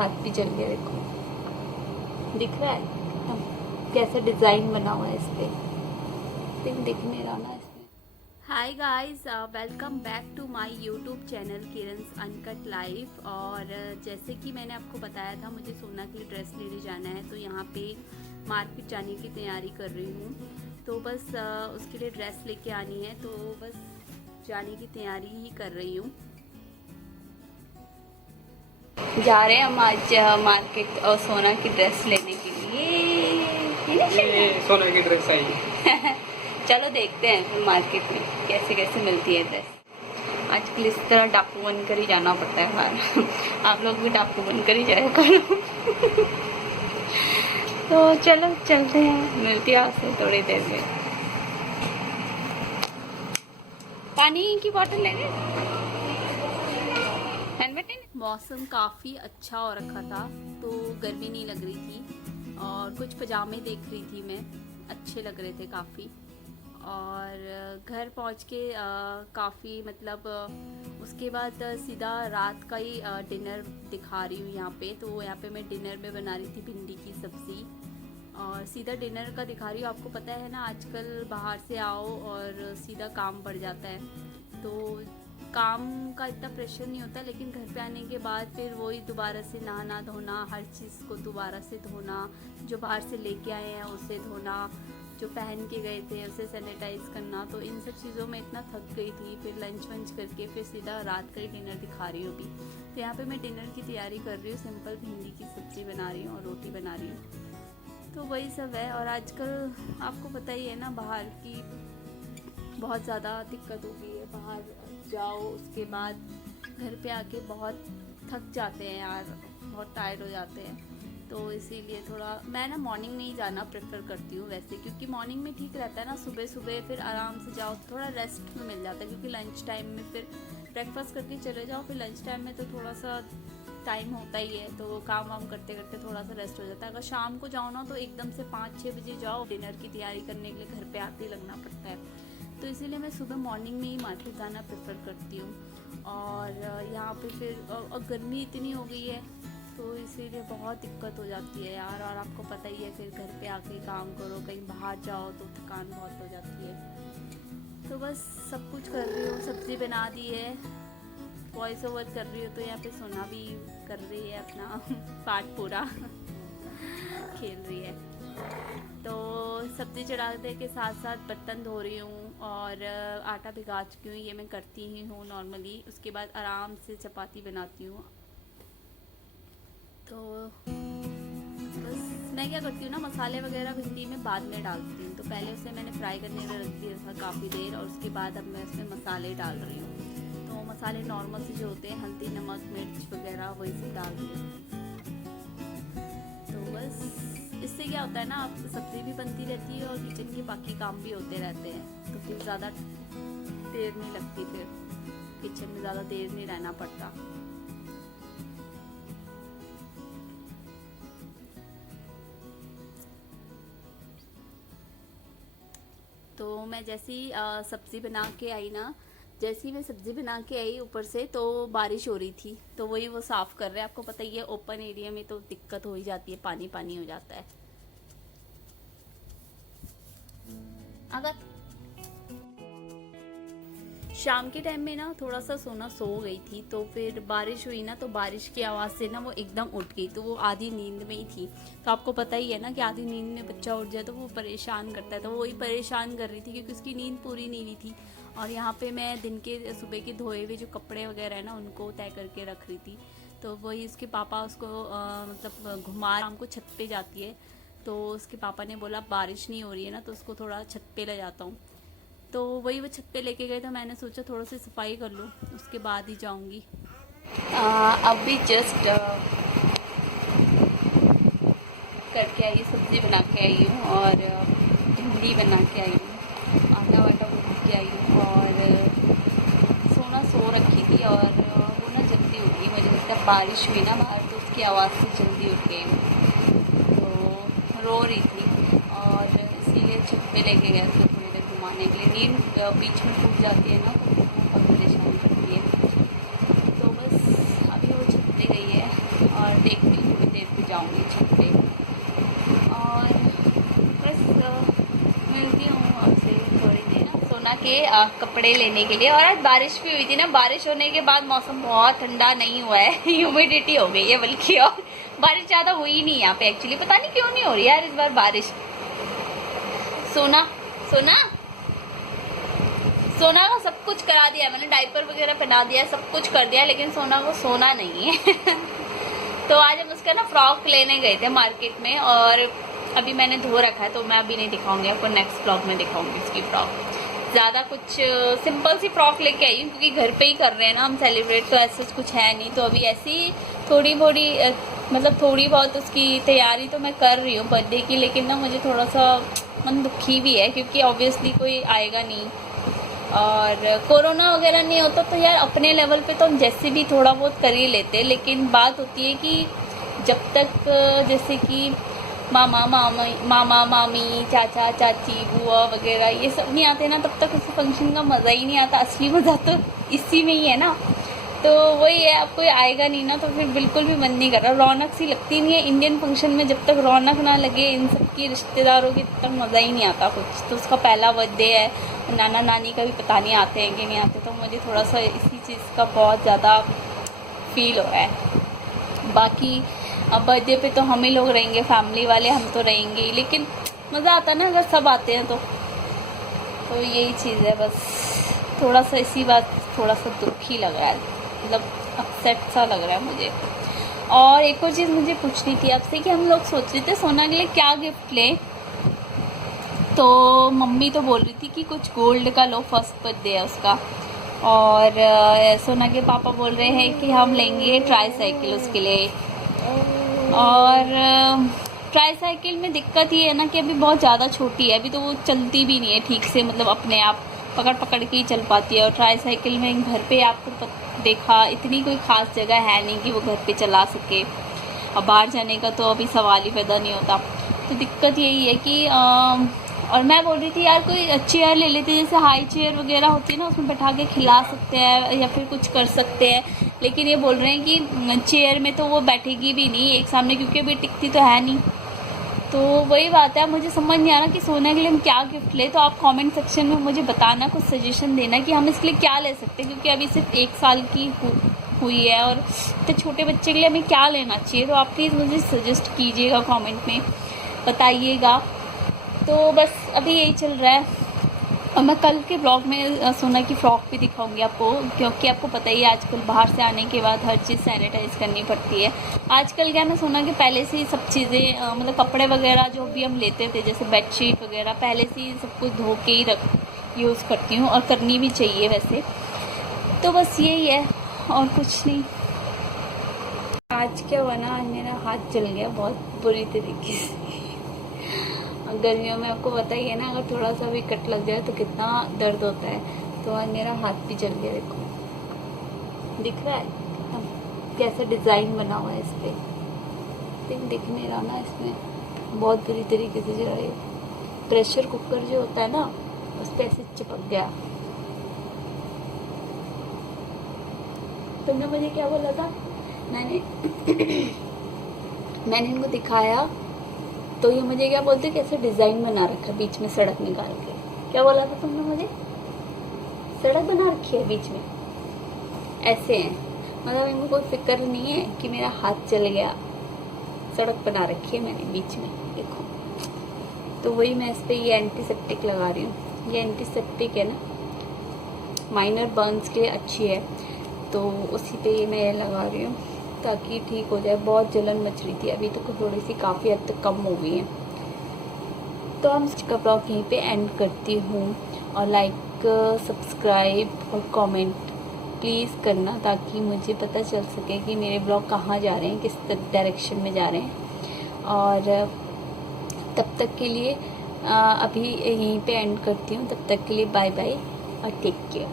हाथ भी जल गया, देखो दिख रहा है कैसा डिज़ाइन बना हुआ है इस पे, लेकिन दिख नहीं रहा ना इसमें। Hi guys, welcome back to my YouTube channel Kiran's uncut life. और जैसे कि मैंने आपको बताया था, मुझे सोना के लिए ड्रेस लेने जाना है, तो यहाँ पे मार्केट जाने की तैयारी कर रही हूँ। तो बस उसके लिए ड्रेस लेके आनी है, तो बस जाने की तैयारी ही कर रही हूँ। जा रहे हैं हम आज मार्केट और सोना की ड्रेस लेने के लिए। ये सोना की ड्रेस आई है। चलो देखते हैं फिर मार्केट में कैसे कैसे मिलती है ड्रेस। आजकल इस तरह डाकू बनकर ही जाना पड़ता है बाहर। आप लोग भी डाकू बनकर ही जाया करो। तो चलो चलते हैं, मिलती है आपसे थोड़ी देर में। पानी की बोतल लेंगे। मौसम काफ़ी अच्छा हो रखा था, तो गर्मी नहीं लग रही थी, और कुछ पजामे देख रही थी मैं, अच्छे लग रहे थे काफ़ी। और घर पहुंच के काफ़ी मतलब उसके बाद सीधा रात का ही डिनर दिखा रही हूँ यहाँ पे। तो यहाँ पे मैं डिनर में बना रही थी भिंडी की सब्ज़ी, और सीधा डिनर का दिखा रही हूँ। आपको पता है ना, आजकल बाहर से आओ और सीधा काम बढ़ जाता है, तो काम का इतना प्रेशर नहीं होता, लेकिन घर पे आने के बाद फिर वही दोबारा से नहाना धोना, हर चीज़ को दोबारा से धोना, जो बाहर से लेके आए हैं उसे धोना, जो पहन के गए थे उसे सैनिटाइज करना। तो इन सब चीज़ों में इतना थक गई थी। फिर लंच वंच करके फिर सीधा रात का ही डिनर दिखा रही हूँ अभी। तो यहाँ पे मैं डिनर की तैयारी कर रही हूँ, सिंपल भिंडी की सब्ज़ी बना रही हूँ और रोटी बना रही हूँ। तो वही सब है। और आजकल आपको पता ही है ना, बाहर की बहुत ज़्यादा दिक्कत हो गई है। बाहर जाओ, उसके बाद घर पे आके बहुत थक जाते हैं यार, बहुत टायर्ड हो जाते हैं। तो इसीलिए थोड़ा मैं ना मॉर्निंग में ही जाना प्रेफर करती हूँ वैसे, क्योंकि मॉर्निंग में ठीक रहता है ना, सुबह सुबह फिर आराम से जाओ, थोड़ा रेस्ट में मिल जाता है। क्योंकि लंच टाइम में फिर ब्रेकफास्ट करके चले जाओ, फिर लंच टाइम में तो थोड़ा सा टाइम होता ही है, तो काम वाम करते करते थोड़ा सा रेस्ट हो जाता है। अगर शाम को जाओ ना, तो एकदम से 5-6 बजे जाओ, डिनर की तैयारी करने के लिए घर पे आते ही लगना पड़ता है। तो इसीलिए मैं सुबह मॉर्निंग में ही मार्केट जाना प्रेफर करती हूँ। और यहाँ पे फिर गर्मी इतनी हो गई है, तो इसीलिए बहुत दिक्कत हो जाती है यार। और आपको पता ही है, फिर घर पे आके काम करो, कहीं बाहर जाओ तो थकान बहुत हो जाती है। तो बस सब कुछ कर रही हूँ, सब्ज़ी बना दी है, वॉइस ओवर कर रही हूँ, तो यहाँ पे सोना भी कर रही है अपना पार्ट पूरा खेल रही है। तो सब्ज़ी चढ़ाने के साथ साथ बर्तन धो रही हूँ और आटा भिगा चुकी हूँ, ये मैं करती ही हूँ नॉर्मली। उसके बाद आराम से चपाती बनाती हूँ। तो बस मैं क्या करती हूँ ना, मसाले वगैरह भिंडी में बाद में डालती हूँ। तो पहले उसे मैंने फ्राई करने में रख दिया था काफ़ी देर, और उसके बाद अब मैं उसमें मसाले डाल रही हूँ। तो मसाले नॉर्मल से जो होते हैं, हल्दी नमक मिर्च वगैरह, वही सब डाल रही हूँ। तो बस इससे क्या होता है ना, आप सब्ज़ी भी बनती रहती है और किचन के बाकी काम भी होते रहते हैं, तो फिर ज़्यादा देर नहीं लगती, फिर किचन में ज़्यादा देर नहीं रहना पड़ता। तो मैं जैसी सब्ज़ी बना के आई ना, जैसी मैं सब्ज़ी बना के आई ऊपर से, तो बारिश हो रही थी, तो वही वो साफ़ कर रहे हैं। आपको पता ही है, ओपन एरिया में तो दिक्कत हो ही जाती है, पानी पानी हो जाता है। अगर शाम के टाइम में ना थोड़ा सा सोना सो गई थी, तो फिर बारिश हुई ना, तो बारिश की आवाज़ से ना वो एकदम उठ गई, तो वो आधी नींद में ही थी। तो आपको पता ही है ना कि आधी नींद में बच्चा उठ जाए तो वो परेशान करता है, तो वो वही परेशान कर रही थी क्योंकि उसकी नींद पूरी नहीं हुई थी। और यहाँ पे मैं दिन के सुबह के धोए हुए जो कपड़े वगैरह है ना, उनको तय करके रख रही थी। तो वही उसके पापा उसको मतलब घुमा, शाम को छत पे जाती है, तो उसके पापा ने बोला बारिश नहीं हो रही है ना, तो उसको थोड़ा छत पे ले जाता हूँ। तो वही वो छत पे लेके गए, तो मैंने सोचा थोड़ा सी सफाई कर लूँ, उसके बाद ही जाऊँगी। अभी जस्ट करके आई, सब्ज़ी बना के आई हूँ और भिंडी बना के आई हूँ, आटा वाटा भून के आई हूँ। और सोना सो रखी थी, और वो ना जल्दी उठी, मुझे लगता है बारिश हुई ना बाहर, तो उसकी आवाज़ से जल्दी उठ गई, तो रो रही थी, और इसीलिए छत पे लेके गए थे थोड़ी देर घुमाने के लिए। नींद बीच में टूट जाती है ना, तो बहुत परेशान करती है। तो बस अभी वो छत पे गई है, और देखती जाऊंगी छत पे। और बस मिलती हूँ आपसे थोड़ी देर ना सोना के कपड़े लेने के लिए। और आज बारिश भी हुई थी ना, बारिश होने के बाद मौसम बहुत ठंडा नहीं हुआ है, ह्यूमिडिटी हो गई है बल्कि। और बारिश ज़्यादा हुई ही नहीं यहाँ पे एक्चुअली, पता नहीं क्यों नहीं हो रही यार इस बार बारिश। सोना सोना सोना का सब कुछ करा दिया मैंने, डायपर वगैरह पहना दिया, सब कुछ कर दिया, लेकिन सोना को सोना नहीं है। तो आज हम उसका ना फ्रॉक लेने गए थे मार्केट में, और अभी मैंने धो रखा है तो मैं अभी नहीं दिखाऊंगी आपको, नेक्स्ट ब्लॉग में दिखाऊंगी उसकी फ्रॉक। ज़्यादा कुछ सिंपल सी फ्रॉक लेके आई हूँ क्योंकि घर पे ही कर रहे हैं ना हम सेलिब्रेट, तो ऐसा कुछ है नहीं। तो अभी ऐसी थोड़ी थोड़ी बहुत उसकी तैयारी तो मैं कर रही हूँ बर्थडे की, लेकिन ना मुझे थोड़ा सा मन दुखी भी है क्योंकि ऑब्वियसली कोई आएगा नहीं, और कोरोना वगैरह नहीं होता तो यार अपने लेवल पे तो हम जैसे भी थोड़ा बहुत कर ही लेते। लेकिन बात होती है कि जब तक जैसे कि मामा मामी चाचा चाची बुआ वगैरह ये सब नहीं आते ना, तब तक उस फंक्शन का मज़ा ही नहीं आता। असली मज़ा तो इसी में ही है ना। तो वही है, अब कोई आएगा नहीं ना तो फिर बिल्कुल भी मन नहीं कर रहा, रौनक सी लगती नहीं है इंडियन फंक्शन में। जब तक रौनक ना लगे इन सब की रिश्तेदारों की, तब तक मज़ा ही नहीं आता कुछ। तो उसका पहला बर्थडे है, नाना नानी का भी पता नहीं आते हैं कि नहीं आते, तो मुझे थोड़ा सा इसी चीज़ का बहुत ज़्यादा फील हो रहा है। बाकी अब बर्थडे पे तो हम ही लोग रहेंगे, फैमिली वाले हम तो रहेंगे ही, लेकिन मज़ा आता है ना अगर सब आते हैं तो यही चीज़ है बस। थोड़ा सा इसी बात थोड़ा सा दुख ही लग रहा है, मतलब अपसेट सा लग रहा है मुझे। और एक और चीज़ मुझे पूछनी थी आपसे कि हम लोग सोच रहे थे सोना के लिए क्या गिफ्ट लें, तो मम्मी तो बोल रही थी कि कुछ गोल्ड का लो, फर्स्ट बर्थडे है उसका। और सोना के पापा बोल रहे हैं कि हम लेंगे ट्राई साइकिल उसके लिए। और ट्राई साइकिल में दिक्कत ये है ना कि अभी बहुत ज़्यादा छोटी है, अभी तो वो चलती भी नहीं है ठीक से, मतलब अपने आप पकड़ पकड़ के ही चल पाती है। और ट्राई साइकिल में घर पे आपको देखा इतनी कोई ख़ास जगह है नहीं कि वो घर पे चला सके, और बाहर जाने का तो अभी सवाल ही पैदा नहीं होता। तो दिक्कत यही है कि और मैं बोल रही थी यार कोई चेयर ले लेते, जैसे हाई चेयर वगैरह होती है ना, उसमें बैठा के खिला सकते हैं या फिर कुछ कर सकते हैं। लेकिन ये बोल रहे हैं कि चेयर में तो वो बैठेगी भी नहीं एक सामने, क्योंकि अभी टिकती तो है नहीं। तो वही बात है, मुझे समझ नहीं आ रहा कि सोने के लिए हम क्या गिफ्ट ले। तो आप कमेंट सेक्शन में मुझे बताना, कुछ सजेशन देना कि हम इसके लिए क्या ले सकते हैं, क्योंकि अभी सिर्फ 1 साल की हुई है और तो छोटे बच्चे के लिए हमें क्या लेना चाहिए। तो आप प्लीज़ मुझे सजेस्ट कीजिएगा, कमेंट में बताइएगा। तो बस अभी यही चल रहा है, और मैं कल के ब्लॉग में सोना की फ़्रॉक भी दिखाऊंगी आपको, क्योंकि आपको पता ही है आजकल बाहर से आने के बाद हर चीज़ सैनिटाइज़ करनी पड़ती है। आजकल क्या, मैं सोना के पहले से ही सब चीज़ें मतलब कपड़े वगैरह जो भी हम लेते थे, जैसे बेडशीट वगैरह, पहले से ही सब कुछ धो के ही यूज़ करती हूँ, और करनी भी चाहिए वैसे। तो बस यही है और कुछ नहीं। आज क्या हुआ ना, आज मेरा हाथ जल गया बहुत बुरी तरीके से। गर्मियों में आपको पता ही है ना, अगर थोड़ा सा भी कट लग जाए तो कितना दर्द होता है। तो आज मेरा हाथ भी जल गया, देखो दिख रहा है कैसा डिज़ाइन बना हुआ है इस पर, लेकिन दिख नहीं रहा ना, इसमें बहुत बुरी तरीके से जल रही है। प्रेशर कुकर जो होता है ना, उस पर ऐसे चिपक गया। तुमने मुझे क्या बोला था, मैंने इनको दिखाया तो ये मुझे क्या बोलते, कैसे डिज़ाइन बना रखा बीच में सड़क निकाल के। क्या बोला था तुमने मुझे, सड़क बना रखी है बीच में, ऐसे हैं। मतलब इनको कोई फिक्र नहीं है कि मेरा हाथ चल गया, सड़क बना रखी है मैंने बीच में, देखो। तो वही मैं इस पर ये एंटीसेप्टिक लगा रही हूँ। ये एंटीसेप्टिक है ना, माइनर बर्न्स के लिए अच्छी है, तो उसी पे ये मैं लगा रही हूँ ताकि ठीक हो जाए। बहुत जलन मच रही थी, अभी तो थोड़ी सी काफ़ी हद तक कम हो गई है। तो हम इसका ब्लॉग यहीं पे एंड करती हूँ, और लाइक सब्सक्राइब और कमेंट प्लीज़ करना, ताकि मुझे पता चल सके कि मेरे ब्लॉग कहाँ जा रहे हैं, किस डायरेक्शन में जा रहे हैं। और तब तक के लिए अभी यहीं पे एंड करती हूँ। तब तक के लिए बाय बाय और टेक केयर।